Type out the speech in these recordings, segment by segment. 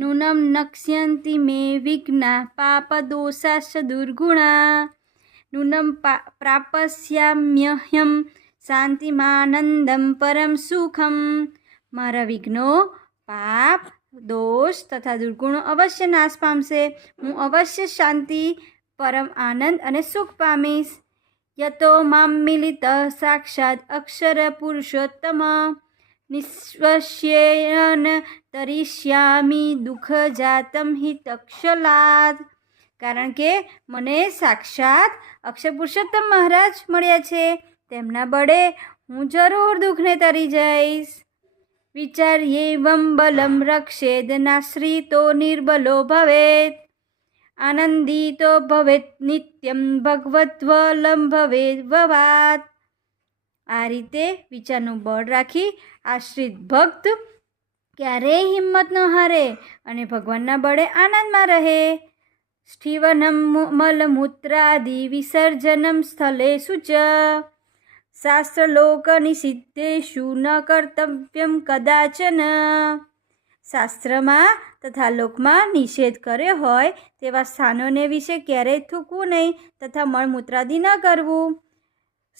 નૂનમ નક્ષ્યંતિ મે વિઘ્ના પાપદોષાશ્ચ દુર્ગુણા નૂનમ પ્રાપસ્યામ્યહ્યમ શાંતિમાનંદમ પરમ સુખમ મારા વિઘ્નો પાપ દોષ તથા દુર્ગુણો અવશ્ય નાશ પામશે હું અવશ્ય શાંતિ પરમ આનંદ અને સુખ પામીશ યતો મામ મિલિત સાક્ષાત અક્ષર પુરુષોત્તમ નિશ્વસ્યેન તરિષ્યામિ દુઃખ જાતમ હિ તક્ષલાદ કારણ કે મને સાક્ષાત અક્ષર પુરુષોત્તમ મહારાજ મળ્યા છે, તેમના બળે હું જરૂર દુઃખને તરી જઈશ. વિચાર્યેવમ બલમ રક્ષેદ નાશ્રિતો નિર્બલો ભવેત આનંદિતો ભવેત, નિત્યમ ભગવત્વલમ ભવેદ ભવાત આ રીતે વિચારનું બળ રાખી આશ્રિત ભક્ત ક્યારેય હિંમત ન હારે અને ભગવાનના બળે આનંદમાં રહે. સ્થિવનમ મલમૂત્રાદિ વિસર્જનમ સ્થલેષુ ચ. શાસ્ત્રલોકનિષિદ્ધેષુ ન કર્તવ્યમ કદાચન. શાસ્ત્રમાં તથા લોકમાં નિષેધ કર્યો હોય તેવા સ્થાનોને વિશે ક્યારેય થૂકવું નહીં તથા મળમૂત્રાદિ ન કરવું.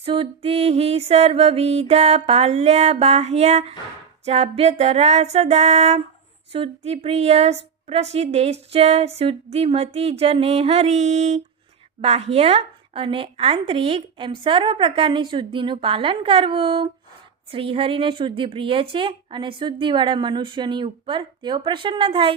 શુદ્ધિ સર્વવિધા પાલ્યા બાહ્યા ચાભ્યતરા સદા શુદ્ધિપ્રિય પ્રસિદ્ધેશ્ચ શુદ્ધિમતી જને હરી બાહ્ય અને આંતરિક એમ સર્વ પ્રકારની શુદ્ધિનું પાલન કરવું। શ્રીહરિને શુદ્ધિ પ્રિય છે અને શુદ્ધિવાળા મનુષ્યની ઉપર તેઓ પ્રસન્ન થાય